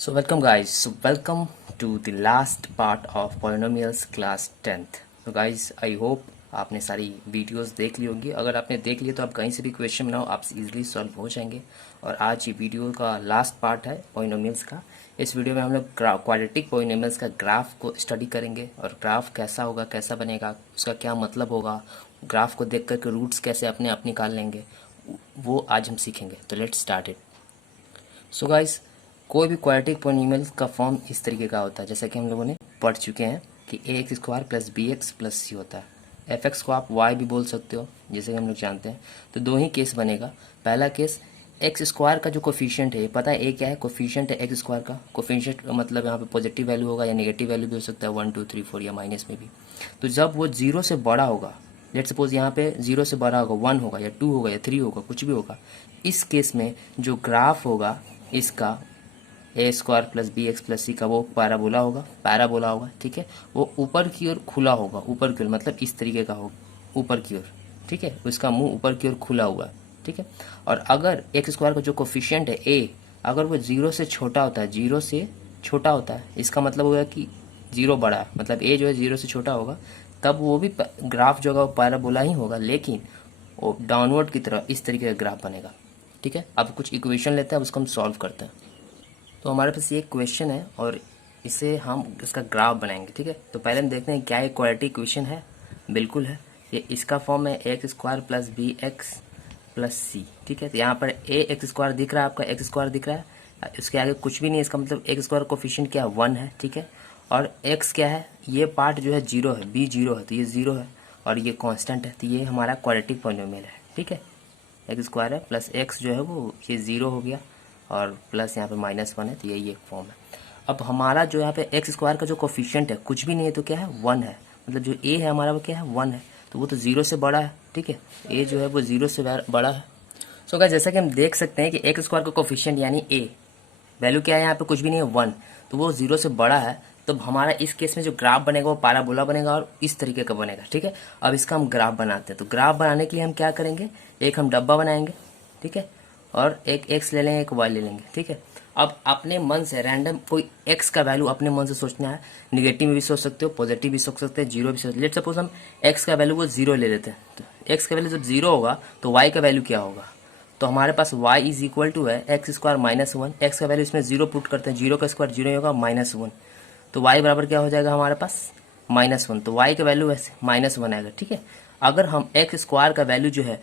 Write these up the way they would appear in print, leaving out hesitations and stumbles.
So welcome guys. So welcome to the last part of polynomials class 10th. So guys, I hope आपने सारी videos देख ली होंगी। अगर आपने देख लिए तो आप कहीं से भी क्वेश्चन बनाओ, आप इजीली सॉल्व हो जाएंगे। और आज ये वीडियो का लास्ट पार्ट है पोलिनोमियल्स का। इस वीडियो में हम लोग क्वाड्रेटिक पोलिनोमियल्स का ग्राफ को स्टडी करेंगे और ग्राफ कैसा होगा, कैसा बनेगा, उसका क्या मतलब होगा, ग्राफ को देख कर के रूट्स कैसे अपने आप निकाल लेंगे, वो आज हम सीखेंगे। तो let's start it. So guys, कोई भी क्वाड्रेटिक पोलिनोमियल का फॉर्म इस तरीके का होता है, जैसा कि हम लोगों ने पढ़ चुके हैं कि A X square plus B X plus C होता है। एफ एक्स को आप वाई भी बोल सकते हो, जैसे कि हम लोग जानते हैं। तो दो ही केस बनेगा। पहला केस, एक्स स्क्वायर का जो कोफिशिएंट है, ये पता है ए क्या है, कोफिशिएंट है एक्स स्क्वायर का। कोफिशिएंट मतलब यहाँ पे पॉजिटिव वैल्यू होगा या नेगेटिव वैल्यू भी हो सकता है, 1 2 3 4 या माइनस में भी। तो जब वो जीरो से बड़ा होगा, लेट सपोज यहाँ पे जीरो से बड़ा होगा, 1 होगा या 2 होगा या 3 होगा, कुछ भी होगा, इस केस में जो ग्राफ होगा इसका A square plus B X plus C का, वो पैराबोला होगा, ठीक है। वो ऊपर की ओर खुला होगा, ऊपर की ओर मतलब इस तरीके का होगा, ऊपर की ओर, ठीक है। उसका मुंह ऊपर की ओर खुला हुआ, ठीक है। और अगर एक्स स्क्वायर का जो कोफिशिएंट है ए, अगर वो जीरो से छोटा होता है, जीरो से छोटा होता है, इसका मतलब होगा कि जीरो बड़ा है, मतलब ए जो है जीरो से छोटा होगा, तब वो भी ग्राफ जो होगा वो पैराबोला ही होगा, लेकिन वो डाउनवर्ड की तरह इस तरीके का ग्राफ बनेगा, ठीक है। अब कुछ इक्वेशन लेते हैं, अब उसको हम सॉल्व करते हैं। तो हमारे पास ये क्वेश्चन है और इसे हम इसका ग्राफ बनाएंगे, ठीक है। तो पहले हम देखते हैं क्या ये क्वाड्रेटिक इक्वेशन है। बिल्कुल है। ये इसका फॉर्म है X square plus B X plus C, ठीक है। तो यहाँ पर ए एक्स स्क्वायर दिख रहा है, आपका एक्स स्क्वायर दिख रहा है, इसके आगे कुछ भी नहीं है, इसका मतलब एक्स स्क्वायर कोफिशिएंट क्या है, 1 है, ठीक है। और एक्स क्या है, ये पार्ट जो है जीरो है, बी जीरो है, तो ये जीरो है और ये कांस्टेंट है, तो ये हमारा क्वाड्रेटिक पॉलिनोमियल है, ठीक है। एक्स स्क्वायर है प्लस एक्स जो है वो ये जीरो हो गया और प्लस यहाँ पे -1 है, तो यही एक फॉर्म है। अब हमारा जो यहाँ पे एक्स स्क्वायर का जो कोफिशिएंट है कुछ भी नहीं है, तो क्या है, 1 है, मतलब जो ए है हमारा वो क्या है, 1 है, तो वो तो जीरो से बड़ा है, ठीक है। ए जो है वो जीरो से बड़ा है। सो गाइस, जैसा कि हम देख सकते हैं कि एक्स स्क्वायर का कोफिशिएंट यानी ए वैल्यू क्या है, यहाँ पे कुछ भी नहीं है, 1, तो वो जीरो से बड़ा है। तो हमारा इस केस में जो ग्राफ बनेगा वो पैराबोला बनेगा और इस तरीके का बनेगा, ठीक है। अब इसका हम ग्राफ बनाते हैं। तो ग्राफ बनाने के लिए हम क्या करेंगे, एक हम डब्बा बनाएंगे, ठीक है, और एक एक्स ले लेंगे, एक वाई ले लेंगे, ठीक है। अब अपने मन से रैंडम कोई एक्स का वैल्यू अपने मन से सोचना है। निगेटिव में भी सोच सकते हो, पॉजिटिव भी सोच सकते हैं, जीरो भी सोच। लेट सपोज हम एक्स का वैल्यू वो जीरो ले लेते हैं। तो एक्स का वैल्यू जब जीरो होगा तो वाई का वैल्यू क्या होगा, तो हमारे पास y इज इक्वल टू है एक्स स्क्वायर -1। एक्स का वैल्यू इसमें जीरो पुट करते हैं, जीरो का स्क्वायर जीरो होगा, -1, तो y बराबर क्या हो जाएगा हमारे पास, -1। तो y का वैल्यू वैसे -1 आएगा, ठीक है। अगर हम एक्स स्क्वायर का वैल्यू जो है,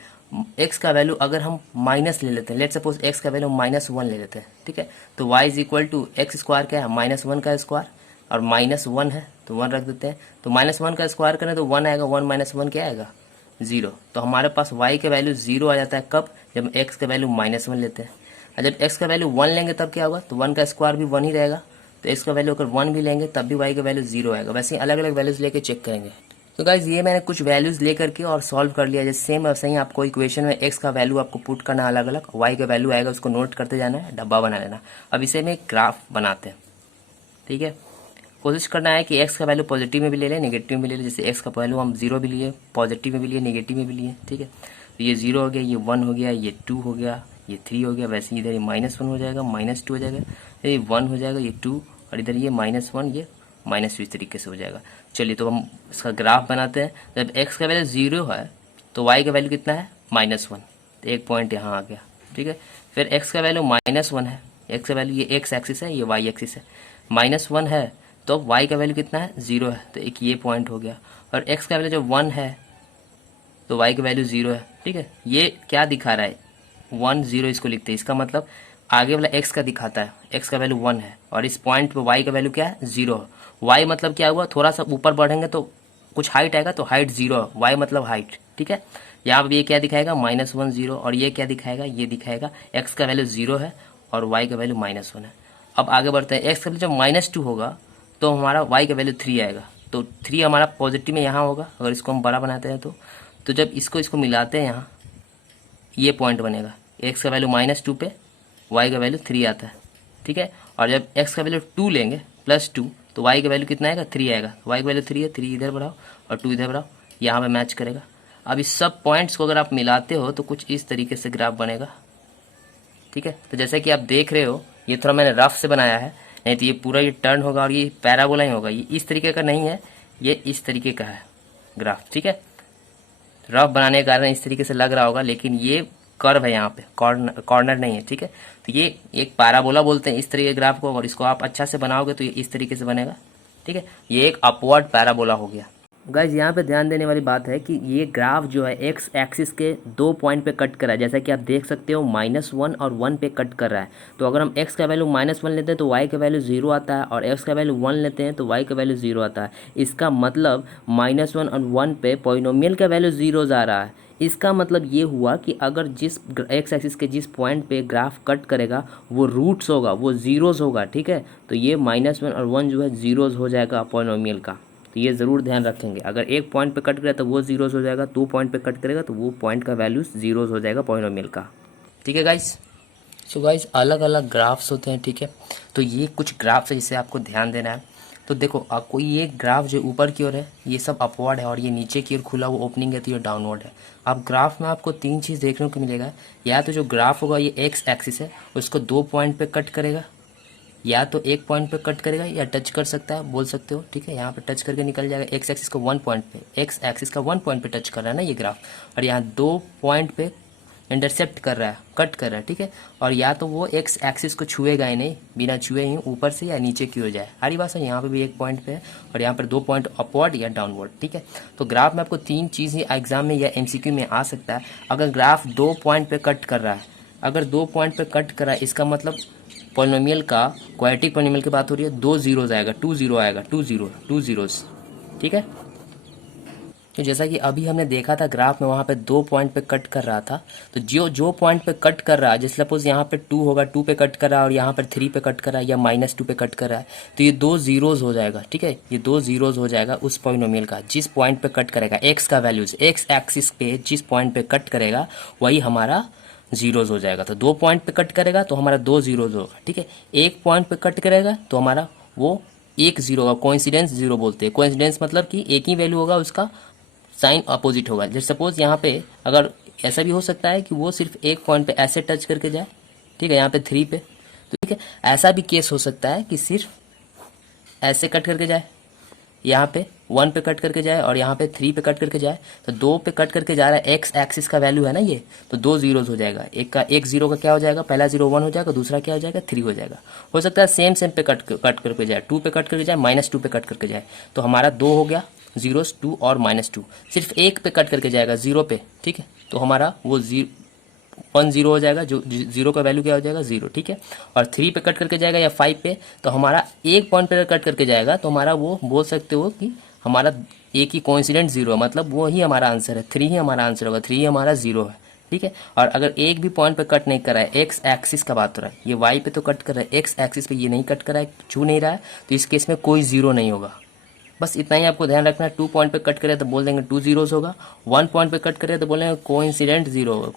एक्स का वैल्यू अगर हम माइनस ले लेते हैं, लेट सपोज एक्स का वैल्यू -1 ले लेते हैं, ठीक है। तो y is equal to x square क्या है, -1 का स्क्वायर और -1 है तो 1 रख देते हैं। तो -1 का स्क्वायर करें तो 1 आएगा, 1 -1 क्या आएगा, जीरो। तो हमारे पास y के वैल्यू जीरो आ जाता है, कब, जब x का वैल्यू -1 लेते हैं। और जब x का वैल्यू 1 लेंगे तब क्या होगा, तो 1 का स्क्वायर भी 1 ही रहेगा, तो x का वैल्यू अगर 1 भी लेंगे तब भी y का वैल्यू जीरो आएगा। वैसे ही अलग अलग वैल्यूज लेके चेक करेंगे। तो गाइज, ये मैंने कुछ वैल्यूज लेकर के और सॉल्व कर लिया। जैसे सेम वैसे ही आपको इक्वेशन में x का वैल्यू आपको पुट करना अलग अलग, y का वैल्यू आएगा उसको नोट करते जाना है, डब्बा बना लेना। अब इसे में ग्राफ बनाते हैं, ठीक है। कोशिश करना है कि x का वैल्यू पॉजिटिव में भी ले लें, नेगेटिव में भी ले लें। जैसे x का वैल्यू हम जीरो भी लिए, पॉजिटिव में भी लिए, नेगेटिव में भी लिए, ठीक है। तो ये जीरो हो गया, ये 1 हो गया, ये 2 हो गया, ये 3 हो गया। वैसे इधर ये -1 हो जाएगा, -2 हो जाएगा, ये 1 हो जाएगा, ये 2, और इधर ये -1, ये -2, इस तरीके से हो जाएगा। चलिए, तो हम इसका ग्राफ बनाते हैं। जब x का वैल्यू जीरो है तो y का वैल्यू कितना है, -1, तो एक पॉइंट यहाँ आ गया, ठीक है। फिर x का वैल्यू -1 है, x का वैल्यू ये x एक्सिस है, ये y एक्सिस है, -1 है, तो y का वैल्यू कितना है, जीरो है, तो एक ये पॉइंट हो गया। और x का वैल्यू जब 1 है तो y का वैल्यू जीरो है, ठीक है। ये क्या दिखा रहा है, 1 0, इसको लिखते हैं। इसका मतलब आगे वाला x का दिखाता है, x का वैल्यू 1 है और इस पॉइंट पे y का वैल्यू क्या है, जीरो है। y मतलब क्या हुआ, थोड़ा सा ऊपर बढ़ेंगे तो कुछ हाइट आएगा, तो हाइट जीरो है, y मतलब हाइट, ठीक है। यहाँ पे ये क्या दिखाएगा, -1 0, और ये क्या दिखाएगा, ये दिखाएगा x का वैल्यू जीरो है और y का वैल्यू -1 है। अब आगे बढ़ते हैं, x का वैल्यू जब -2 होगा तो हमारा y का वैल्यू 3 आएगा, तो 3 हमारा पॉजिटिव में यहाँ होगा। अगर इसको हम बड़ा बनाते हैं तो जब इसको मिलाते हैं यहाँ, ये पॉइंट बनेगा, x का वैल्यू -2 पे y का वैल्यू 3 आता है, ठीक है। और जब x का वैल्यू 2 लेंगे, +2, तो y का वैल्यू कितना आएगा, 3 आएगा। y का वैल्यू 3 है, 3 इधर बढ़ाओ और 2 इधर बढ़ाओ, यहाँ पे मैच करेगा। अब इस सब पॉइंट्स को अगर आप मिलाते हो तो कुछ इस तरीके से ग्राफ बनेगा, ठीक है। तो जैसे कि आप देख रहे हो, ये थोड़ा मैंने रफ से बनाया है, नहीं तो ये पूरा ये टर्न होगा और ये पैराबोला ही होगा। ये इस तरीके का नहीं है, ये इस तरीके का है ग्राफ, ठीक है। रफ बनाने के कारण इस तरीके से लग रहा होगा, लेकिन ये कर्व है, यहाँ पे कॉर्नर नहीं है, ठीक है। तो ये एक पैराबोला बोलते हैं इस तरीके के ग्राफ को, और इसको आप अच्छा से बनाओगे तो ये इस तरीके से बनेगा, ठीक है। ये एक अपवर्ड पैराबोला हो गया। गाइज यहाँ पे ध्यान देने वाली बात है कि ये ग्राफ जो है एक्स एक्सिस के 2 पॉइंट पे कट कर रहा है, जैसा कि आप देख सकते हो -1 और 1 पे कट कर रहा है। तो अगर हम x का वैल्यू -1 लेते हैं तो y का वैल्यू 0 आता है, और x का वैल्यू 1 लेते हैं तो y का वैल्यू 0 आता है। इसका मतलब -1 और 1 पे पॉलिनोमियल का वैल्यू 0 आ रहा है। इसका मतलब ये हुआ कि अगर जिस एक्स एक्सिस के जिस पॉइंट पे ग्राफ कट करेगा वो रूट्स होगा, वो जीरोज़ होगा, ठीक है। तो ये -1 और 1 जो है जीरोज़ हो जाएगा पॉलिनोमियल का। तो ये ज़रूर ध्यान रखेंगे, अगर एक पॉइंट पे कट करेगा तो वो जीरोज़ हो जाएगा, 2 पॉइंट पे कट करेगा तो वो पॉइंट का वैल्यू जीरोज़ हो जाएगा पॉलिनोमियल का, ठीक है गाइस। सो गाइस अलग अलग ग्राफ्स होते हैं, ठीक है। तो ये कुछ ग्राफ्स है जिसे आपको ध्यान देना है। तो देखो आपको ये ग्राफ जो ऊपर की ओर है ये सब अपवर्ड है, और ये नीचे की ओर खुला हुआ ओपनिंग है तो ये डाउनवर्ड है। अब ग्राफ में आपको 3 चीज़ देखने को मिलेगा, या तो जो ग्राफ होगा ये एक्स एक्सिस है उसको 2 पॉइंट पे कट करेगा, या तो एक पॉइंट पे कट करेगा, या टच कर सकता है, बोल सकते हो, ठीक है। यहाँ पे टच करके निकल जाएगा एक्स एक्सिस को 1 पॉइंट पे, एक्स एक्सिस का 1 पॉइंट पे टच कर रहा है ना ये ग्राफ, और यहाँ 2 पॉइंट पे इंटरसेप्ट कर रहा है, कट कर रहा है, ठीक है। और या तो वो एक्स एक्सिस को छुएगा ही नहीं, बिना छुए ही ऊपर से या नीचे की हो जाए, हरी बात है। यहाँ पे भी एक पॉइंट पे है और यहाँ पर 2 पॉइंट अपवर्ड या डाउनवर्ड, ठीक है। तो ग्राफ में आपको 3 चीज़ ही एग्जाम में या एमसीक्यू में आ सकता है। अगर ग्राफ 2 पॉइंट पे कट कर रहा है, अगर 2 पॉइंट पे कट कर रहा है इसका मतलब पॉलिनोमियल का क्वाड्रेटिक पॉलिनोमियल की बात हो रही है, 2 जीरोज आएगा, 2 जीरो आएगा, 2 जीरोज, ठीक है। तो जैसा कि अभी हमने देखा था ग्राफ में वहाँ पे 2 पॉइंट पे कट कर रहा था, तो जो पॉइंट पे कट कर रहा है, जैसे सपोज यहाँ पे 2 होगा, 2 पे कट कर रहा है, और यहाँ पर 3 पे कट कर रहा है या -2 पे कट कर रहा है, तो ये 2 जीरोज हो जाएगा, ठीक है। ये 2 जीरोज हो जाएगा उस पॉलिनोमियल का जिस पॉइंट पे कट करेगा, एक्स का वैल्यूज एक्स एक्सिस पे जिस पॉइंट पे कट करेगा वही हमारा जीरोज हो जाएगा। तो 2 पॉइंट पे कट करेगा तो हमारा 2 जीरोज होगा, ठीक है। एक पॉइंट पे कट करेगा तो हमारा वो 1 जीरो होगा, कोइंसिडेंस जीरो बोलते हैं। कोइंसिडेंस मतलब कि एक ही वैल्यू होगा, उसका साइन अपोजिट होगा। जैसे सपोज यहाँ पे अगर ऐसा भी हो सकता है कि वो सिर्फ एक पॉइंट पे ऐसे टच करके जाए, ठीक है, यहाँ पे 3 पे, तो ठीक है। ऐसा भी केस हो सकता है कि सिर्फ ऐसे कट करके जाए, यहाँ पे 1 पे कट करके जाए और यहाँ पे 3 पे कट करके जाए। तो 2 पे कट करके जा रहा है, एक्स एक्सिस का वैल्यू है ना ये, तो 2 जीरोज हो जाएगा। एक जीरो का क्या हो जाएगा, पहला जीरो 1 हो जाएगा, दूसरा क्या हो जाएगा 3 हो जाएगा। हो सकता है सेम पे कट करके जाए, 2 पे कट करके जाए, -2 पे कट करके जाए, तो हमारा 2 हो गया जीरोस, 2 और -2। सिर्फ एक पे कट करके जाएगा 0 पे, ठीक है, तो हमारा वो 1 जीरो हो जाएगा, जो जीरो का वैल्यू क्या हो जाएगा 0, ठीक है। और 3 पे कट करके जाएगा या 5 पे, तो हमारा एक पॉइंट पे कट करके जाएगा, तो हमारा वो बोल सकते हो कि हमारा एक ही कोइंसिडेंट 0, मतलब वो ही हमारा आंसर है, 3 ही हमारा आंसर होगा, 3 ही हमारा 0 है, ठीक है। और अगर एक भी पॉइंट पे कट नहीं कर रहा है, एक्स एक्सिस का बात हो रहा है, ये वाई पे तो कट कर रहा है, एक्स एक्सिस पे ये नहीं कट कर रहा है, छू नहीं रहा है, तो इस केस में कोई 0 नहीं होगा। बस इतना ही आपको ध्यान रखना है। 2 पॉइंट पे कट करे तो बोल देंगे 2 जीरोस होगा, 1 पॉइंट पे कट करे तो बोलेंगे कोइंसिडेंट 0 होगा,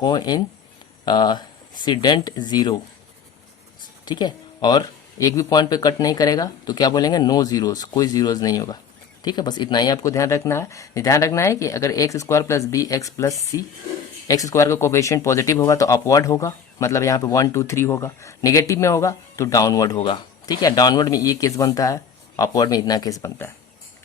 कोइंसिडेंट 0, ठीक है। और एक भी पॉइंट पे कट नहीं करेगा तो क्या बोलेंगे, नो जीरोस, कोई जीरोस नहीं होगा, ठीक है। बस इतना ही आपको ध्यान रखना है। ध्यान रखना है कि अगर X square plus B X plus C, X square का कोफिशिएंट पॉजिटिव होगा तो अपवर्ड होगा, मतलब यहाँ पे 1 2 3 होगा, नेगेटिव में होगा तो डाउनवर्ड होगा, ठीक है। डाउनवर्ड में ये केस बनता है, अपवर्ड में इतना केस बनता है,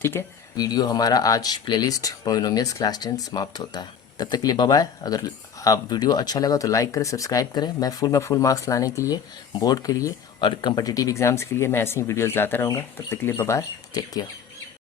ठीक है। वीडियो हमारा आज प्लेलिस्ट पॉलिनोमियल्स क्लास 10 समाप्त होता है। तब तक के लिए बाय बाय। अगर आप वीडियो अच्छा लगा तो लाइक करें, सब्सक्राइब करें। मैं फुल मार्क्स लाने के लिए, बोर्ड के लिए और कम्पिटिटिव एग्जाम्स के लिए मैं ऐसी वीडियोस लाता रहूँगा। तब तक के लिए बाय बाय, टेक केयर।